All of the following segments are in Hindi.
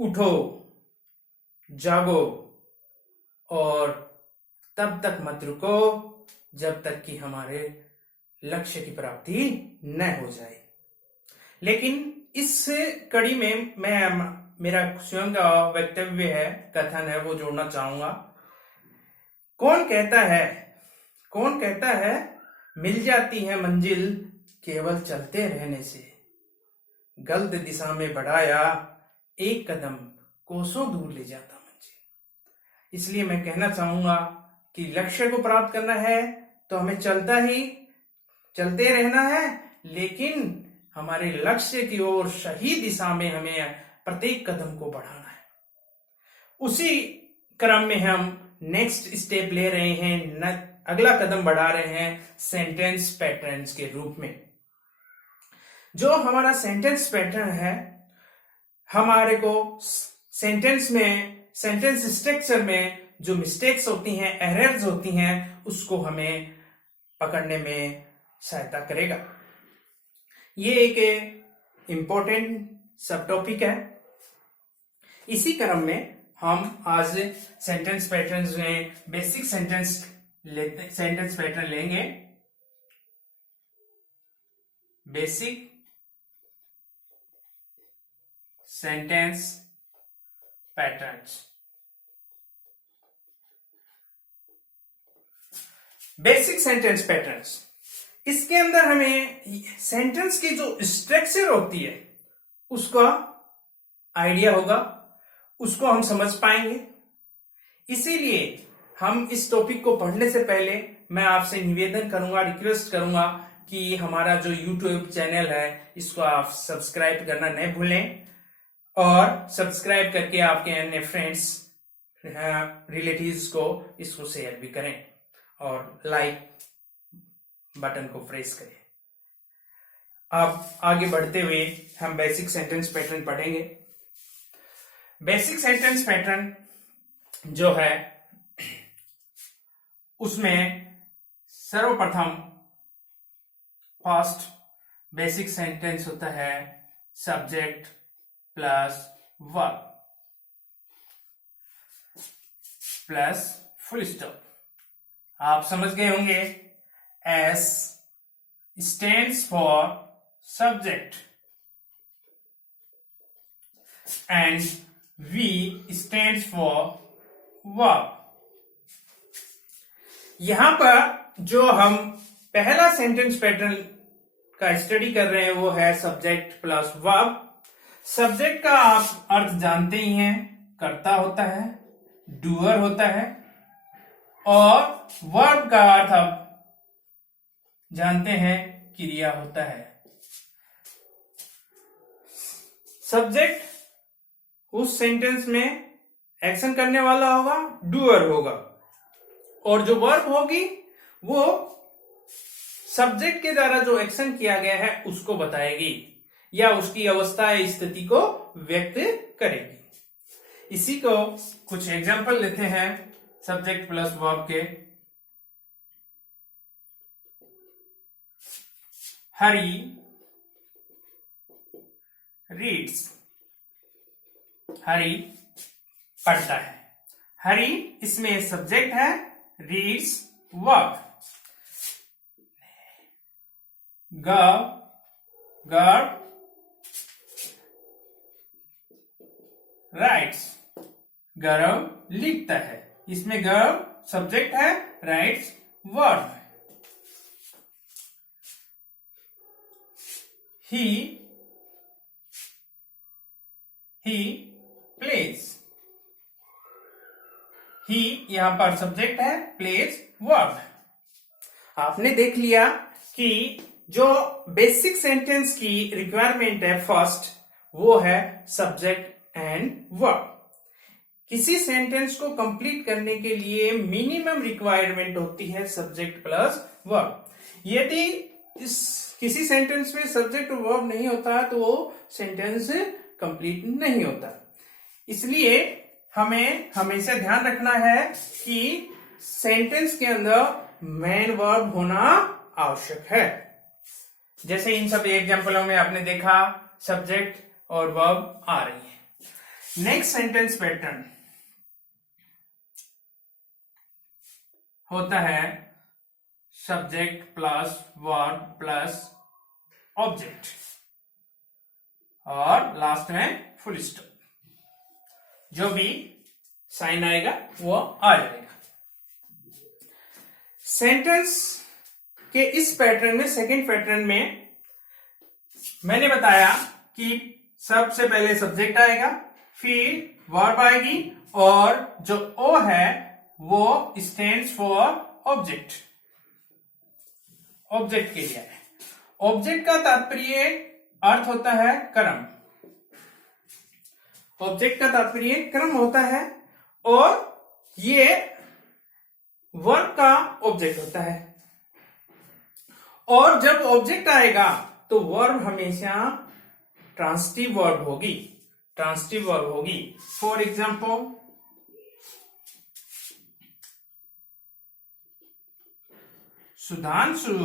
उठो, जागो और तब तक मत रुको जब तक कि हमारे लक्ष्य की प्राप्ति न हो जाए। लेकिन इस कड़ी में मेरा स्वयं का वक्तव्य है, कथन है, वो जोड़ना चाहूंगा। कौन कहता है मिल जाती है मंजिल केवल चलते रहने से, गलत दिशा में बढ़ाया एक कदम कोसों दूर ले जाता मंजिल। इसलिए मैं कहना चाहूंगा कि लक्ष्य को प्राप्त करना है तो हमें चलते रहना है, लेकिन हमारे लक्ष्य की ओर सही दिशा में हमें प्रत्येक कदम को बढ़ाना है। उसी क्रम में हम नेक्स्ट स्टेप ले रहे हैं, अगला कदम बढ़ा रहे हैं सेंटेंस पैटर्न्स के रूप में। जो हमारा सेंटेंस पैटर्न है, हमारे को सेंटेंस स्ट्रक्चर में जो मिस्टेक्स होती हैं, एरर्स होती हैं, उसको हमें पकड़ने में सहायता करेगा। ये एक इंपॉर्टेंट सब टॉपिक है। इसी क्रम में हम आज सेंटेंस पैटर्न्स में बेसिक सेंटेंस पैटर्न लेंगे। Basic sentence patterns. Basic sentence patterns, इसके अंदर हमें सेंटेंस की जो स्ट्रक्चर होती है उसका आइडिया होगा, उसको हम समझ पाएंगे। इसीलिए हम इस टॉपिक को पढ़ने से पहले मैं आपसे निवेदन करूंगा, रिक्वेस्ट करूंगा कि हमारा जो YouTube चैनल है इसको आप सब्सक्राइब करना नहीं भूलें, और सब्सक्राइब करके आपके अन्य फ्रेंड्स, रिलेटिव्स को इसको शेयर भी करें और लाइक बटन को प्रेस करें। अब आगे बढ़ते हुए हम बेसिक सेंटेंस पैटर्न पढ़ेंगे। बेसिक सेंटेंस पैटर्न जो है उसमें सर्वप्रथम फर्स्ट बेसिक सेंटेंस होता है subject plus verb plus full stop. आप समझ गए होंगे, S stands for subject and V stands for verb। यहां पर जो हम पहला सेंटेंस पैटर्न का स्टडी कर रहे हैं वो है सब्जेक्ट प्लस वर्ब। सब्जेक्ट का आप अर्थ जानते ही हैं, कर्ता होता है, डूअर होता है, और वर्ब का अर्थ आप जानते हैं, क्रिया होता है। सब्जेक्ट उस सेंटेंस में एक्शन करने वाला होगा, डूअर होगा, और जो वर्ब होगी वो सब्जेक्ट के द्वारा जो एक्शन किया गया है उसको बताएगी या उसकी अवस्था या स्थिति को व्यक्त करेगी। इसी को कुछ एग्जांपल लेते हैं सब्जेक्ट प्लस वर्ब के। हरी रीड्स, हरी पढ़ता है। हरी इसमें सब्जेक्ट है, reads verb. Girl rights, girl लिखता है। इसमें गर्ल सब्जेक्ट है, राइट्स वर्ब है। ही प्लेज, ही यहां पर सब्जेक्ट है, प्लेज वर्ब है। आपने देख लिया कि जो बेसिक सेंटेंस की रिक्वायरमेंट है फर्स्ट, वो है सब्जेक्ट एंड वर्ब। किसी सेंटेंस को कंप्लीट करने के लिए मिनिमम रिक्वायरमेंट होती है सब्जेक्ट प्लस वर्ब। यदि किसी सेंटेंस में सब्जेक्ट और वर्ब नहीं होता है तो वो सेंटेंस कंप्लीट नहीं होता। इसलिए हमें हमेशा ध्यान रखना है कि सेंटेंस के अंदर मेन वर्ब होना आवश्यक है। जैसे इन सब एग्जांपलों में आपने देखा सब्जेक्ट और वर्ब आ रही है। नेक्स्ट सेंटेंस पैटर्न होता है subject plus verb plus object और लास्ट में फुल स्टॉप। जो भी साइन आएगा वो आ जाएगा। सेंटेंस के इस पैटर्न में, सेकंड पैटर्न में मैंने बताया कि सबसे पहले सब्जेक्ट आएगा, फिर वर्ब आएगी और जो ओ है वो स्टैंड्स फॉर ऑब्जेक्ट, ऑब्जेक्ट के लिए है। ऑब्जेक्ट का तात्पर्य अर्थ होता है कर्म, ऑब्जेक्ट का तात्पर्य कर्म होता है और ये वर्ब का ऑब्जेक्ट होता है। और जब ऑब्जेक्ट आएगा तो वर्ब हमेशा ट्रांसिटिव वर्ब होगी, ट्रांसिटिव वर्ब होगी। For example, Sudhanshu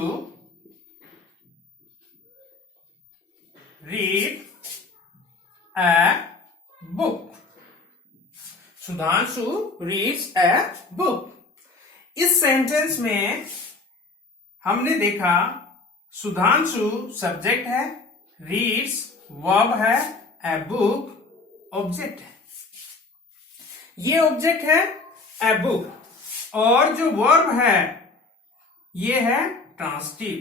read a book, Sudhanshu reads a book. इस सेंटेंस में हमने देखा सुधांशु सब्जेक्ट है, रीड्स वर्ब है, ए बुक ऑब्जेक्ट है। ये ऑब्जेक्ट है ए बुक और जो वर्ब है ये है ट्रांसिटिव,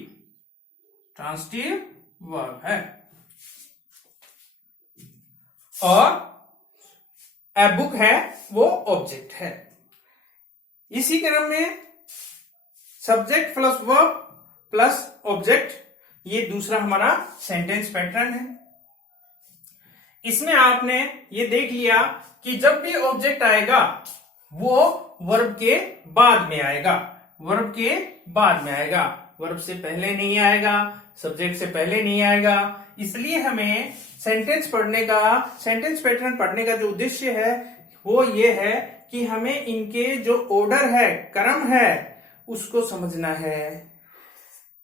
ट्रांसिटिव वर्ब है। और ए बुक है वो ऑब्जेक्ट है। इसी क्रम में subject plus verb plus object, ये दूसरा हमारा सेंटेंस पैटर्न है। इसमें आपने ये देख लिया कि जब भी ऑब्जेक्ट आएगा वो वर्ब के बाद में आएगा, वर्ब के बाद में आएगा, वर्ब से पहले नहीं आएगा, सब्जेक्ट से पहले नहीं आएगा। इसलिए हमें सेंटेंस पढ़ने का, सेंटेंस पैटर्न पढ़ने का जो उद्देश्य है वो ये है कि हमें इनके जो ऑर्डर है, क्रम है, उसको समझना है।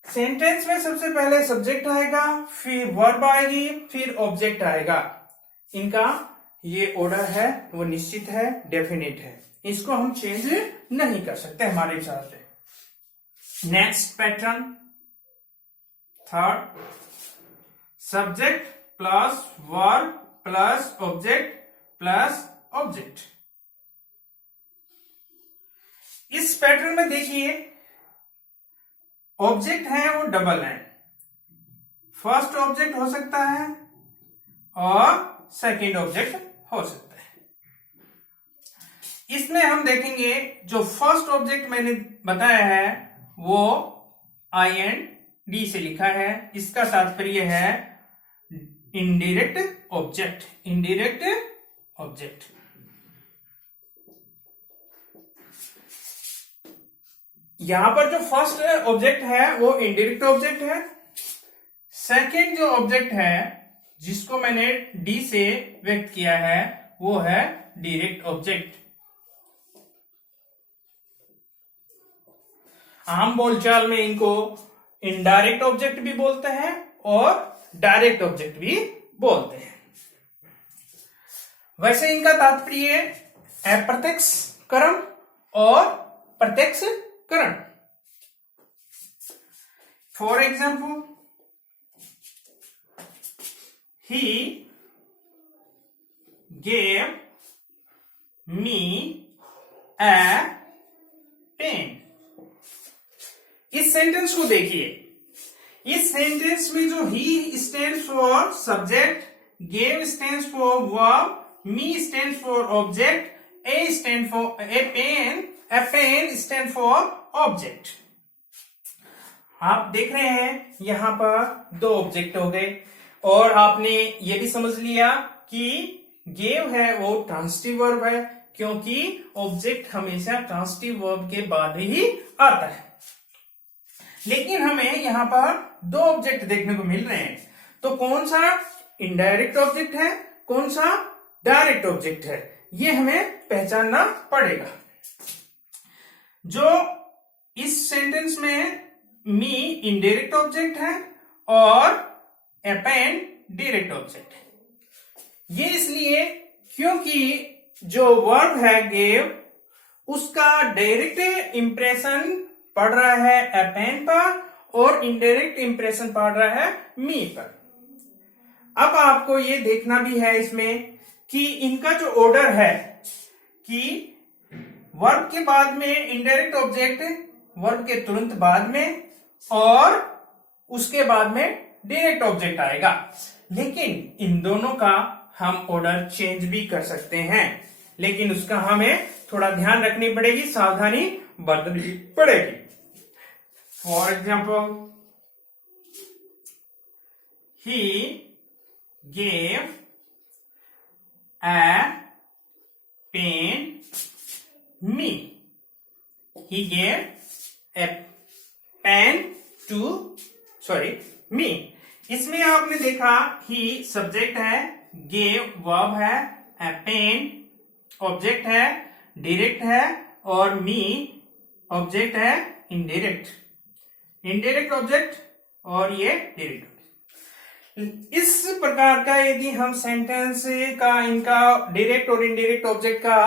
सेंटेंस में सबसे पहले सब्जेक्ट आएगा, फिर वर्ब आएगी, फिर ऑब्जेक्ट आएगा। इनका ये ऑर्डर है वो निश्चित है, डेफिनेट है, इसको हम चेंज नहीं कर सकते हमारे हिसाब से। Next pattern, third, subject plus verb plus object plus object. इस पैटर्न में देखिए ऑब्जेक्ट है वो डबल है, फर्स्ट ऑब्जेक्ट हो सकता है और सेकंड ऑब्जेक्ट हो सकता है। इसमें हम देखेंगे जो फर्स्ट ऑब्जेक्ट मैंने बताया है वो IND से लिखा है, इसका तात्पर्य है इनडायरेक्ट ऑब्जेक्ट, इनडायरेक्ट ऑब्जेक्ट। यहां पर जो फर्स्ट ऑब्जेक्ट है वो इनडायरेक्ट ऑब्जेक्ट है। सेकंड जो ऑब्जेक्ट है जिसको मैंने D से व्यक्त किया है वो है डायरेक्ट ऑब्जेक्ट। आम बोलचाल में इनको इनडायरेक्ट ऑब्जेक्ट भी बोलते हैं और डायरेक्ट ऑब्जेक्ट भी बोलते हैं। वैसे इनका तात्पर्य अप्रत्यक्ष कर्म और प्रत्यक्ष कर्म। For example, he gave me a pen। इस सेंटेंस को देखिए, इस सेंटेंस में जो he stands for subject, gave stands for verb, me stands for object, a stand for a pen stand for object. आप देख रहे हैं यहां पर दो ऑब्जेक्ट हो गए और आपने ये भी समझ लिया कि गेव है वो ट्रांसिटिव वर्ब है, क्योंकि ऑब्जेक्ट हमेशा ट्रांसिटिव वर्ब के बाद ही आता है। लेकिन हमें यहां पर दो ऑब्जेक्ट देखने को मिल रहे हैं, तो कौन सा इनडायरेक्ट ऑब्जेक्ट है, कौन सा डायरेक्ट ऑब्जेक्ट है, ये हमें पहचानना पड़ेगा। जो इस सेंटेंस में मी इनडायरेक्ट ऑब्जेक्ट है और ए पेन डायरेक्ट ऑब्जेक्ट है। ये इसलिए क्योंकि जो वर्ब है गेव, उसका डायरेक्ट इंप्रेशन पड़ रहा है अपेन पर और इनडायरेक्ट इंप्रेशन पड़ रहा है मी पर। अब आपको ये देखना भी है इसमें कि इनका जो ऑर्डर है कि वर्ब के बाद में इनडायरेक्ट ऑब्जेक्ट, वर्ब के तुरंत बाद में, और उसके बाद में डायरेक्ट ऑब्जेक्ट आएगा। लेकिन इन दोनों का हम ऑर्डर चेंज भी कर सकते हैं, लेकिन उसका हमें थोड़ा ध्यान रखनी पड़ेगी, सावधानी बरतनी पड़ेगी। For example, he gave a pen me. He gave a pen to me. इसमें आपने देखा ही सब्जेक्ट है, gave वर्ब है, a pen ऑब्जेक्ट है, डायरेक्ट है, और me ऑब्जेक्ट है इनडायरेक्ट। इनडायरेक्ट ऑब्जेक्ट और ये डायरेक्ट। इस प्रकार का यदि हम सेंटेंस का इनका डायरेक्ट और इनडायरेक्ट ऑब्जेक्ट का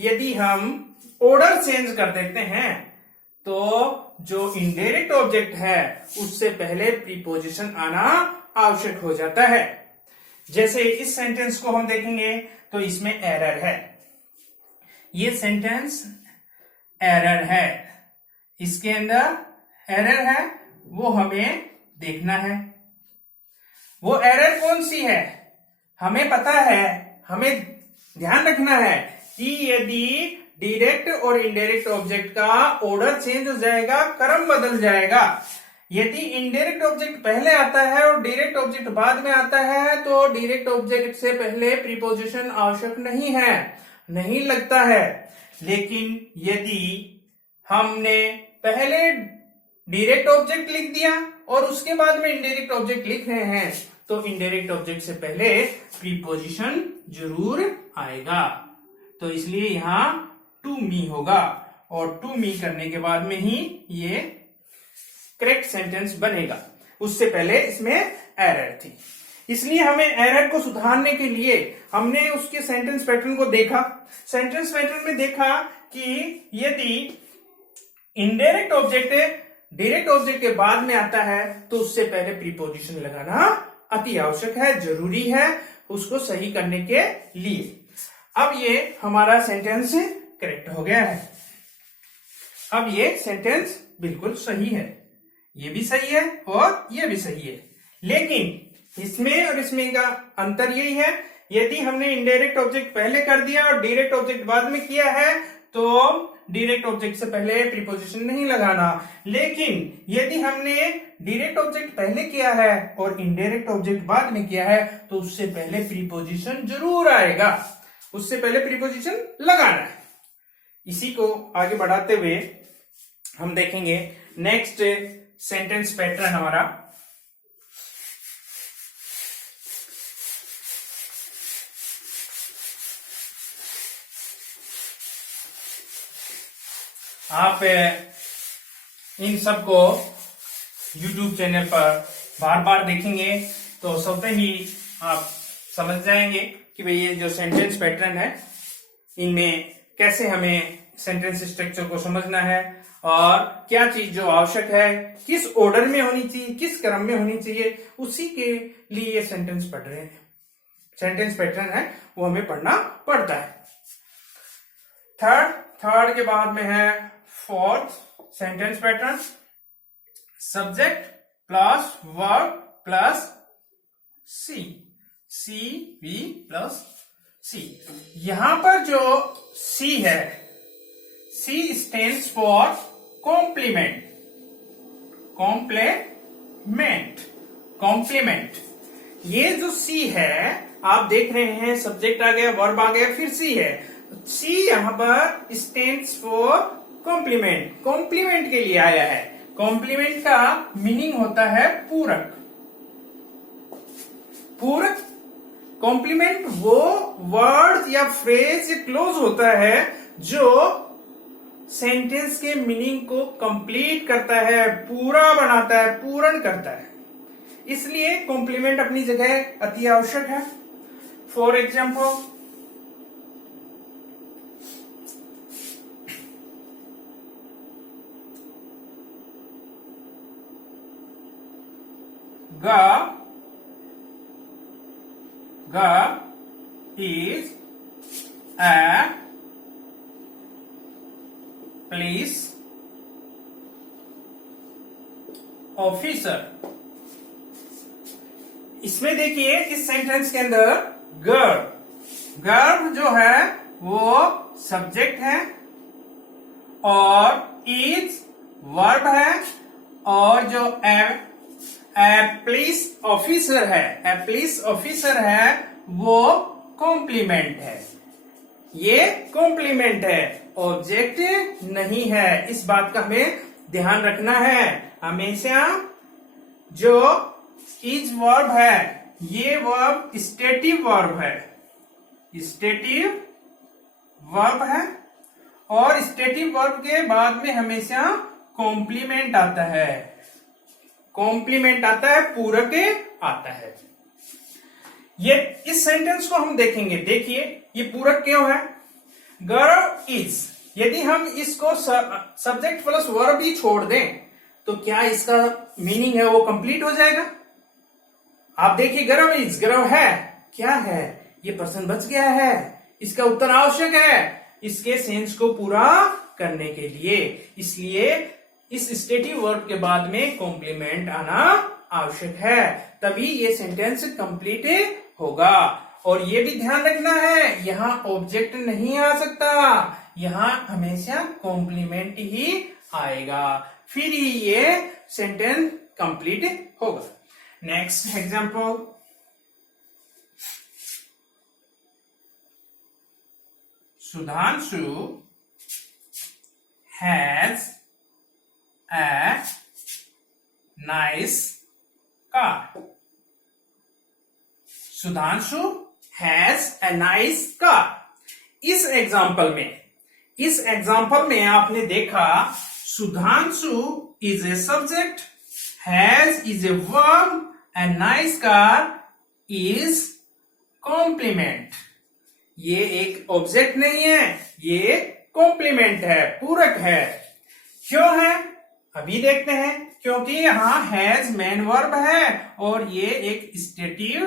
यदि हम ऑर्डर चेंज कर देते हैं, तो जो इनडायरेक्ट ऑब्जेक्ट है उससे पहले प्रीपोजिशन आना आवश्यक हो जाता है। जैसे इस सेंटेंस को हम देखेंगे तो इसमें एरर है, ये सेंटेंस एरर है, इसके अंदर एरर है, वो हमें देखना है। वो एरर कौन सी है हमें पता है, हमें ध्यान रखना है कि यदि डायरेक्ट और इनडायरेक्ट ऑब्जेक्ट का ऑर्डर चेंज हो जाएगा, क्रम बदल जाएगा। यदि इनडायरेक्ट ऑब्जेक्ट पहले आता है और डायरेक्ट ऑब्जेक्ट बाद में आता है, तो डायरेक्ट ऑब्जेक्ट से पहले प्रीपोजिशन आवश्यक नहीं है, नहीं लगता है। लेकिन यदि हमने पहले डायरेक्ट ऑब्जेक्ट लिख दिया और उसके बाद में इनडायरेक्ट ऑब्जेक्ट लिख रहे हैं, तो इनडायरेक्ट ऑब्जेक्ट से पहले प्रीपोजिशन जरूर आएगा। तो इसलिए यहां टू मी होगा, और टू मी करने के बाद में ही ये करेक्ट सेंटेंस बनेगा। उससे पहले इसमें एरर थी, इसलिए हमें एरर को सुधारने के लिए हमने उसके सेंटेंस पैटर्न को देखा। सेंटेंस पैटर्न में देखा कि यदि इनडायरेक्ट ऑब्जेक्ट डायरेक्ट ऑब्जेक्ट के बाद में आता है, तो उससे पहले प्रीपोजिशन लगाना अति आवश्यक है, जरूरी है उसको सही करने के लिए। अब ये हमारा सेंटेंस करेक्ट हो गया है। अब ये सेंटेंस बिल्कुल सही है, ये भी सही है और ये भी सही है। लेकिन इसमें और इसमें का अंतर यही है, यदि हमने इनडायरेक्ट ऑब्जेक्ट पहले कर दिया और डायरेक्ट ऑब्जेक्ट बाद में किया है, तो डायरेक्ट ऑब्जेक्ट से पहले प्रीपोजिशन नहीं लगाना। लेकिन यदि हमने डायरेक्ट ऑब्जेक्ट पहले किया है और इनडायरेक्ट ऑब्जेक्ट बाद में किया है, तो उससे पहले प्रीपोजिशन जरूर आएगा, उससे पहले प्रीपोजिशन लगाना है। इसी को आगे बढ़ाते हुए हम देखेंगे नेक्स्ट सेंटेंस पैटर्न हमारा। आप इन सबको YouTube चैनल पर बार बार देखेंगे तो सबसे ही आप समझ जाएंगे कि भाई ये जो सेंटेंस पैटर्न है, इनमें कैसे हमें सेंटेंस स्ट्रक्चर को समझना है और क्या चीज जो आवश्यक है, किस ऑर्डर में होनी चाहिए, किस क्रम में होनी चाहिए, उसी के लिए ये सेंटेंस पढ़ रहे हैं। सेंटेंस पैटर्न है वो हमें पढ़ना पड़ता है। थर्ड के बाद में है fourth sentence pattern, subject plus verb plus C, V plus C. यहां पर जो सी है, C stands for complement, complement. ये जो सी है आप देख रहे हैं, सब्जेक्ट आ गया, वर्ब आ गया, फिर सी है। सी यहां पर स्टैंड्स फॉर कॉम्प्लीमेंट, कॉम्प्लीमेंट के लिए आया है। कॉम्प्लीमेंट का मीनिंग होता है पूरक। पूरक कॉम्प्लीमेंट वो वर्ड या फ्रेज क्लोज होता है जो सेंटेंस के मीनिंग को कंप्लीट करता है, पूरा बनाता है, पूर्ण करता है। इसलिए कॉम्प्लीमेंट अपनी जगह अति आवश्यक है। For example, girl is a police officer. इसमें देखिए इस सेंटेंस के अंदर गर्ल जो है वो सब्जेक्ट है और इज वर्ब है और जो पुलिस ऑफिसर है वो कॉम्प्लीमेंट है। ये कॉम्प्लीमेंट है, ऑब्जेक्ट नहीं है। इस बात का हमें ध्यान रखना है। हमेशा जो इज वर्ब है ये वर्ब स्टेटिव वर्ब है, स्टेटिव वर्ब है और स्टेटिव वर्ब के बाद में हमेशा कॉम्प्लीमेंट आता है, कॉम्प्लीमेंट आता है, पूरक आता है। ये इस सेंटेंस को हम देखेंगे। देखिए ये पूरक क्यों है? गर्ल इज, यदि हम इसको सब्जेक्ट प्लस वर्ब ही छोड़ दें तो क्या इसका मीनिंग है वो कंप्लीट हो जाएगा? आप देखिए गर्ल इज, गर्ल है, क्या है? ये पर्सन बच गया है, इसका उत्तर आवश्यक है इसके सेंस को पूरा करने के लिए। इसलिए इस स्टेटिव वर्ब के बाद में कॉम्प्लीमेंट आना आवश्यक है, तभी ये सेंटेंस कंप्लीट होगा। और ये भी ध्यान रखना है यहां ऑब्जेक्ट नहीं आ सकता, यहां हमेशा कॉम्प्लीमेंट ही आएगा, फिर ही ये सेंटेंस कंप्लीट होगा। Next example, Sudhanshu has a nice car. Sudhanshu has a nice car. इस एग्जाम्पल में आपने देखा Sudhanshu is a subject, has is a verb and nice car is complement. ये एक ऑब्जेक्ट नहीं है, ये कॉम्प्लीमेंट है, पूरक है। क्यों है अभी देखते हैं। क्योंकि यहां हैज मेन वर्ब है और ये एक स्टेटिव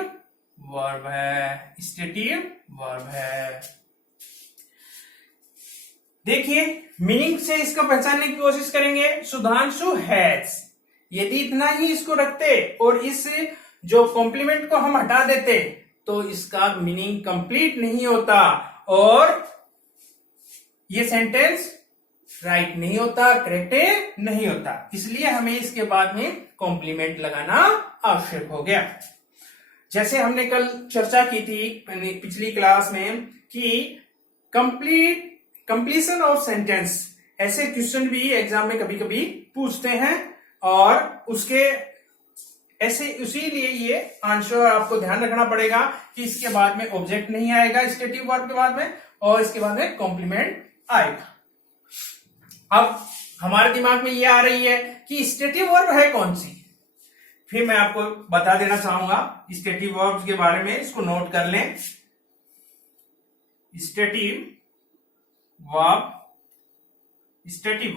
वर्ब है, स्टेटिव वर्ब है। देखिए मीनिंग से इसको पहचानने की कोशिश करेंगे। सुधांशु हैज, यदि इतना ही इसको रखते और इस जो कॉम्प्लीमेंट को हम हटा देते तो इसका मीनिंग कंप्लीट नहीं होता और ये सेंटेंस राइट नहीं होता, करेक्ट नहीं होता। इसलिए हमें इसके बाद में कॉम्प्लीमेंट लगाना आवश्यक हो गया। जैसे हमने कल चर्चा की थी पिछली क्लास में कि कंप्लीशन ऑफ सेंटेंस, ऐसे क्वेश्चन भी एग्जाम में कभी कभी पूछते हैं और उसके ऐसे इसीलिए ये आंसर आपको ध्यान रखना पड़ेगा कि इसके बाद में ऑब्जेक्ट नहीं आएगा स्टेटिव वर्ब के बाद में और इसके बाद में कॉम्प्लीमेंट आएगा। अब हमारे दिमाग में ये आ रही है कि स्टेटिव वर्ब है कौन सी। फिर मैं आपको बता देना चाहूंगा स्टेटिव वर्ब्स के बारे में, इसको नोट कर लें। स्टेटिव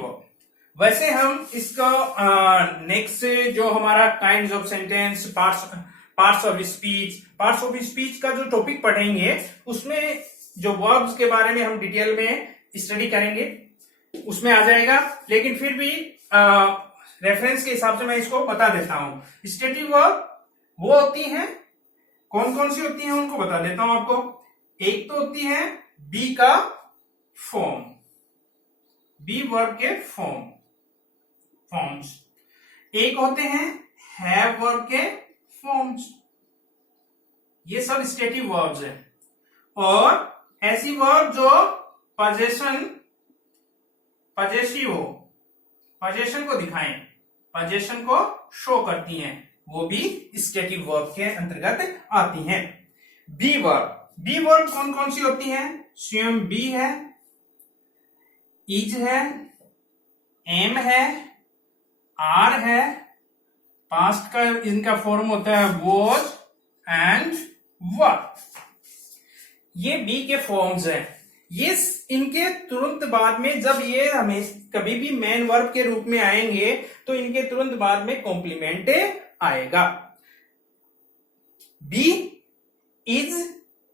वर्ब वैसे हम इसको नेक्स्ट जो हमारा kinds of sentence, parts of speech का जो टॉपिक पढ़ेंगे उसमें जो वर्ब्स के बारे में हम डिटेल में स्टडी करेंगे उसमें आ जाएगा। लेकिन फिर भी रेफरेंस के हिसाब से मैं इसको बता देता हूं। स्टेटिव वर्ब वो होती हैं, कौन कौन सी होती हैं उनको बता देता हूं आपको। एक तो होती है बी का फॉर्म, बी वर्ब के फॉर्म्स। एक होते हैं हैव वर्ब के फॉर्म्स। ये सब स्टेटिव वर्ब्स हैं। और ऐसी वर्ब जो पजेशन को दिखाएं, पजेशन को शो करती हैं, वो भी स्टेटिव वर्ब के अंतर्गत आती हैं। बी वर्ब कौन कौन सी होती हैं? स्वयं बी है, इज है, एम है, आर है, पास्ट का इनका फॉर्म होता है वॉज एंड वर। ये बी के फॉर्म्स हैं। ये इनके तुरंत बाद में जब ये हमें कभी भी मेन वर्ब के रूप में आएंगे तो इनके तुरंत बाद में कॉम्प्लीमेंट आएगा। Be is,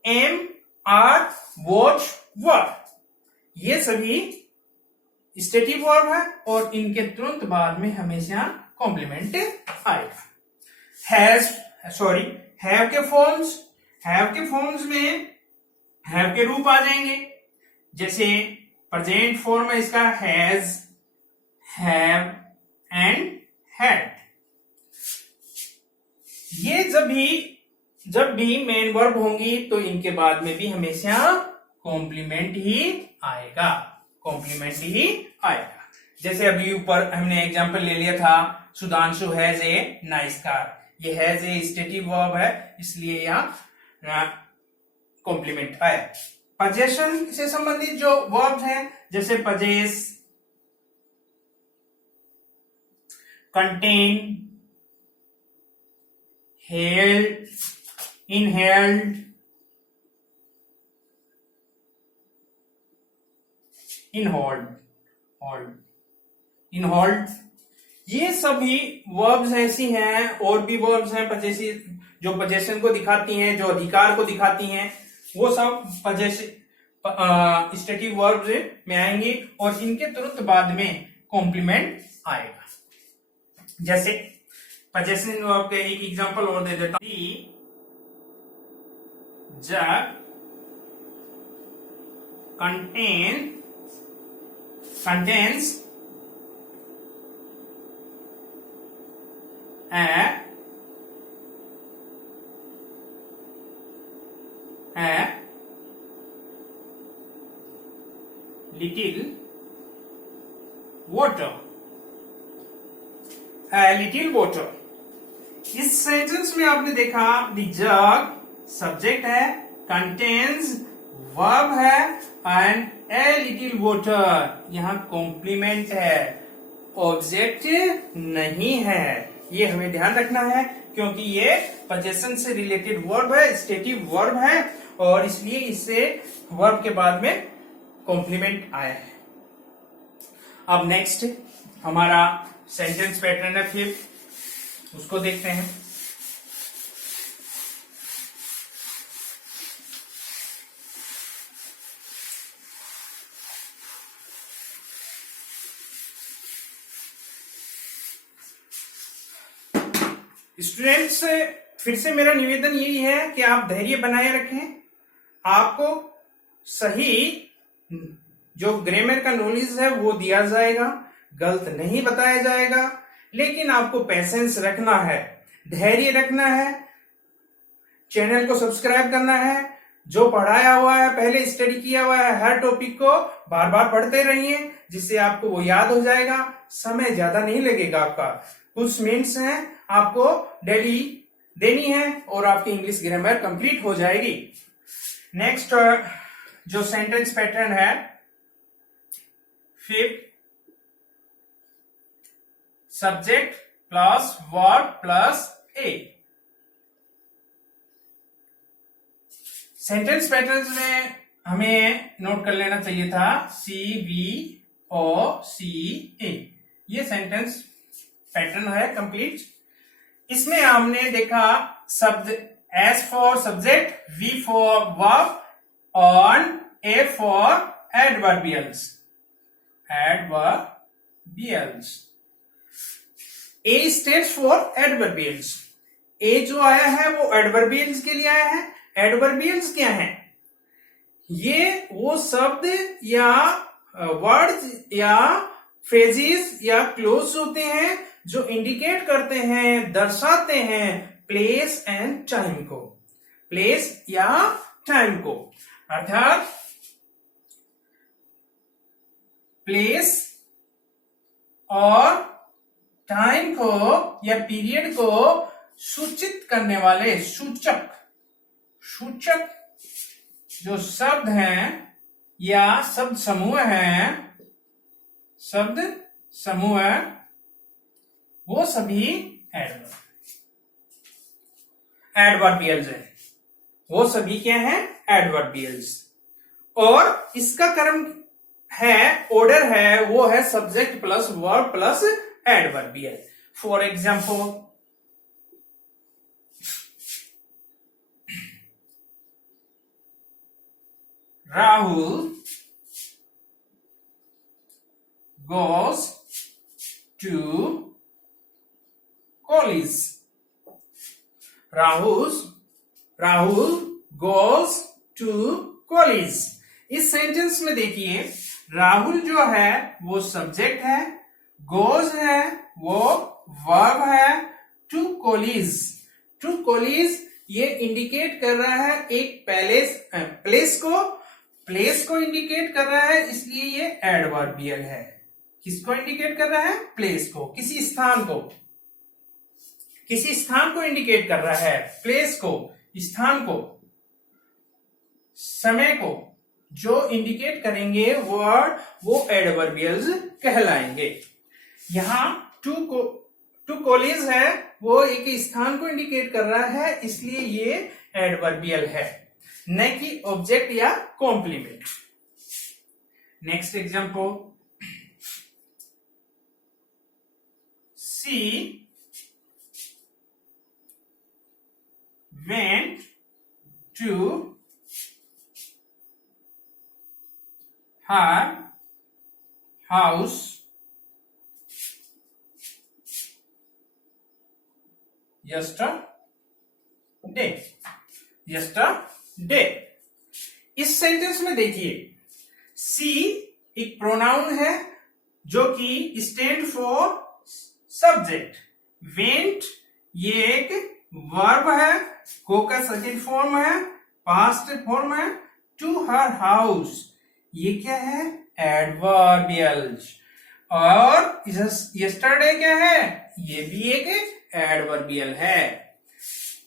am, are, was, were, ये सभी स्टेटिव वर्ब है और इनके तुरंत बाद में हमेशा कॉम्प्लीमेंट आएगा। हैव के फॉर्म्स में हैव के रूप आ जाएंगे। जैसे प्रेजेंट फॉर्म है इसका हैज, हैव एंड हैड। ये जब भी मेन वर्ब होंगी तो इनके बाद में भी हमेशा कॉम्प्लीमेंट ही आएगा, जैसे अभी ऊपर हमने एग्जांपल ले लिया था, Sudhanshu has a nice car. ये हैज ए स्टेटिव वर्ब है, इसलिए यहाँ कॉम्प्लीमेंट आया। पजेशन से संबंधित जो वर्ब्स हैं, जैसे पजेस, कंटेन, हेल्ड, इनहेल्ड, इनहोल्ड, ये सभी वर्ब्स ऐसी हैं। और भी वर्ब्स हैं पजेसी जो पजेशन को दिखाती हैं, जो अधिकार को दिखाती हैं, वो सब स्टेटिव वर्ब्स में आएंगी और इनके तुरंत बाद में कॉम्प्लीमेंट आएगा। जैसे पजेशन वर्ब के एक एग्जांपल और दे देता हूं। जग contains a little water, इस सेंटेंस में आपने देखा द जग सब्जेक्ट है, कंटेन्स वर्ब है एंड ए लिटिल वाटर यहां कॉम्प्लीमेंट है, ऑब्जेक्ट नहीं है। ये हमें ध्यान रखना है क्योंकि ये पजेशन से रिलेटेड वर्ब है, स्टेटिव वर्ब है और इसलिए इससे वर्ब के बाद में कॉम्प्लीमेंट आया है। अब नेक्स्ट हमारा सेंटेंस पैटर्न है, फिर उसको देखते हैं। स्टूडेंट्स, फिर से मेरा निवेदन यही है कि आप धैर्य बनाए रखें। आपको सही जो ग्रामर का नॉलेज है वो दिया जाएगा, गलत नहीं बताया जाएगा, लेकिन आपको पेशेंस रखना है, धैर्य रखना है, चैनल को सब्सक्राइब करना है। जो पढ़ाया हुआ है, पहले स्टडी किया हुआ है, हर टॉपिक को बार बार पढ़ते रहिए, जिससे आपको वो याद हो जाएगा। समय ज्यादा नहीं लगेगा आपका, कुछ मिनट्स हैं आपको डेली देनी है और आपकी इंग्लिश ग्रामर कंप्लीट हो जाएगी। नेक्स्ट जो सेंटेंस पैटर्न है, fifth, subject plus verb plus A. Sentence patterns में हमें नोट कर लेना चाहिए था CVOCA, ये सेंटेंस पैटर्न है कंप्लीट। इसमें हमने देखा शब्द S for subject, V for verb और A for adverbials. A states for adverbials. A जो आया है वो एडवर्बियल्स के लिए आया है। एडवर्बियल्स क्या है? ये वो शब्द या वर्ड्स या फ्रेजेस या क्लोज होते हैं जो इंडिकेट करते हैं, दर्शाते हैं प्लेस एंड टाइम को, प्लेस या टाइम को। अर्थात प्लेस और टाइम को या पीरियड को सूचित करने वाले सूचक जो शब्द हैं या शब्द समूह है, वो सभी एडवर्बियल्स हैं। वो सभी क्या हैं? एडवर्बियल्स। और इसका क्रम है, ऑर्डर है, वो है subject plus verb plus adverbial. For example, Rahul goes to college. Rahul goes to college. इस सेंटेंस में देखिए राहुल जो है वो सब्जेक्ट है, गोज है वो वर्ब है, टू कॉलेज ये इंडिकेट कर रहा है एक प्लेस को इंडिकेट कर रहा है, इसलिए ये एडवर्बियल है। किसको इंडिकेट कर रहा है? प्लेस को, किसी स्थान को इंडिकेट कर रहा है, प्लेस को, स्थान को, समय को जो इंडिकेट करेंगे वर्ड वो एडवर्बियल्स कहलाएंगे। यहां टू कॉलेज है वो एक स्थान को इंडिकेट कर रहा है, इसलिए ये एडवर्बियल है, न कि ऑब्जेक्ट या complement. Next example, she went to her house yesterday। इस सेंटेंस में देखिए सी एक प्रोनाउन है जो कि स्टैंड फॉर सब्जेक्ट, वेंट ये एक वर्ब है, को का सेकंड फॉर्म है, पास्ट फॉर्म है, टू हर हाउस ये क्या है? एडवर्बियल्स। और यस्टरडे क्या है? ये भी एक एडवर्बियल है,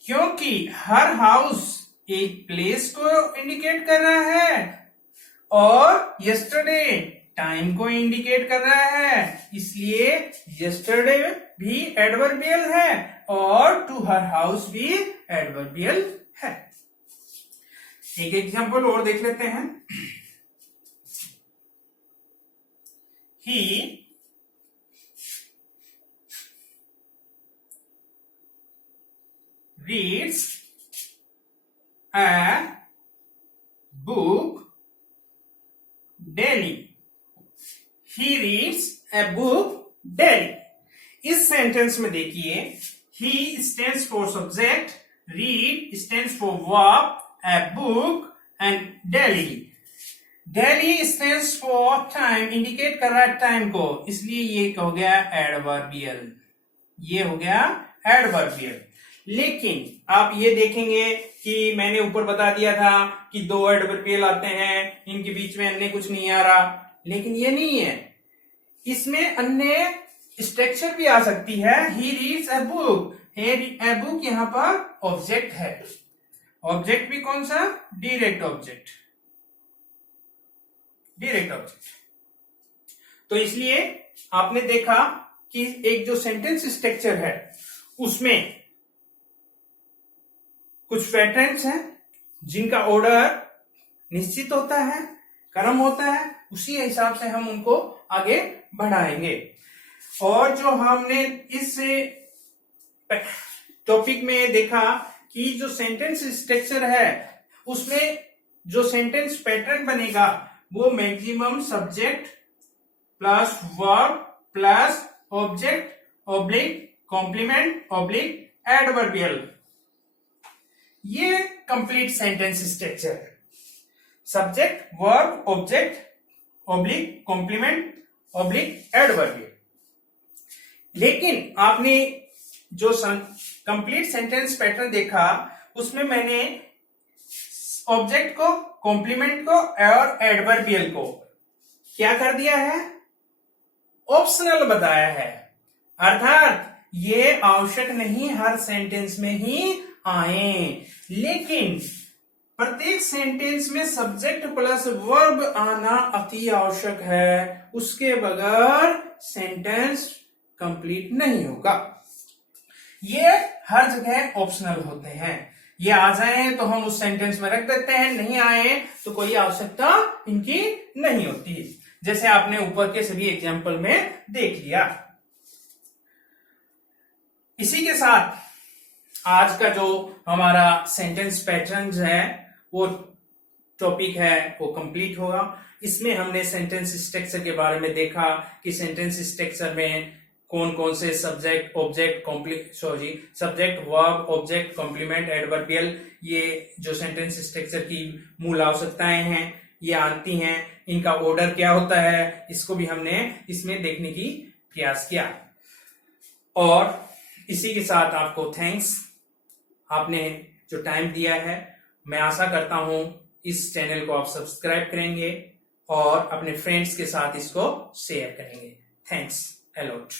क्योंकि हर हाउस एक प्लेस को इंडिकेट कर रहा है और यस्टरडे टाइम को इंडिकेट कर रहा है, इसलिए यस्टरडे भी एडवर्बियल है और टू हर हाउस भी एडवर्बियल है। एक एग्जांपल और देख लेते हैं। He reads a book daily। He reads a book daily। इस सेंटेंस में देखिए he stands for subject, read stands for verb, a book and daily। daily stands for time, indicate कर रहा है टाइम को, इसलिए ये हो गया एडवर्बियल, ये हो गया एडवर्बियल। लेकिन आप ये देखेंगे कि मैंने ऊपर बता दिया था कि दो एडवर्बियल आते हैं, इनके बीच में अन्य कुछ नहीं आ रहा, लेकिन ये नहीं है, इसमें अन्य स्ट्रक्चर भी आ सकती है। He reads a book, a book यहां पर ऑब्जेक्ट है, ऑब्जेक्ट भी कौन सा? Direct object. तो इसलिए आपने देखा कि एक जो सेंटेंस स्ट्रक्चर है उसमें कुछ पैटर्न्स हैं जिनका ऑर्डर निश्चित होता है, क्रम होता है, उसी हिसाब से हम उनको आगे बढ़ाएंगे। और जो हमने इस टॉपिक में देखा कि जो सेंटेंस स्ट्रक्चर है उसमें जो सेंटेंस पैटर्न बनेगा वो maximum subject plus verb plus object oblique complement oblique adverbial, ये कंप्लीट सेंटेंस स्ट्रक्चर है। Subject verb object oblique complement oblique adverbial. लेकिन आपने जो कंप्लीट सेंटेंस पैटर्न देखा उसमें मैंने ऑब्जेक्ट को, कॉम्प्लीमेंट को और एडवर्बियल को क्या कर दिया है? ऑप्शनल बताया है, अर्थात ये आवश्यक नहीं हर सेंटेंस में ही आए, लेकिन प्रत्येक सेंटेंस में सब्जेक्ट प्लस वर्ब आना अति आवश्यक है, उसके बगैर सेंटेंस कंप्लीट नहीं होगा। ये हर जगह ऑप्शनल होते हैं, ये आ जाए तो हम उस सेंटेंस में रख देते हैं, नहीं आए तो कोई आवश्यकता इनकी नहीं होती, जैसे आपने ऊपर के सभी एग्जाम्पल में देख लिया। इसी के साथ आज का जो हमारा सेंटेंस पैटर्न्स है वो टॉपिक है वो कंप्लीट होगा। इसमें हमने सेंटेंस स्ट्रक्चर के बारे में देखा कि सेंटेंस स्ट्रक्चर में कौन कौन से subject verb object complement adverbial, ये जो सेंटेंस स्ट्रक्चर की मूल आवश्यकताएं हैं ये आती हैं, इनका ऑर्डर क्या होता है इसको भी हमने इसमें देखने की प्रयास किया। और इसी के साथ आपको थैंक्स, आपने जो टाइम दिया है। मैं आशा करता हूं इस चैनल को आप सब्सक्राइब करेंगे और अपने फ्रेंड्स के साथ इसको शेयर करेंगे। Thanks a lot.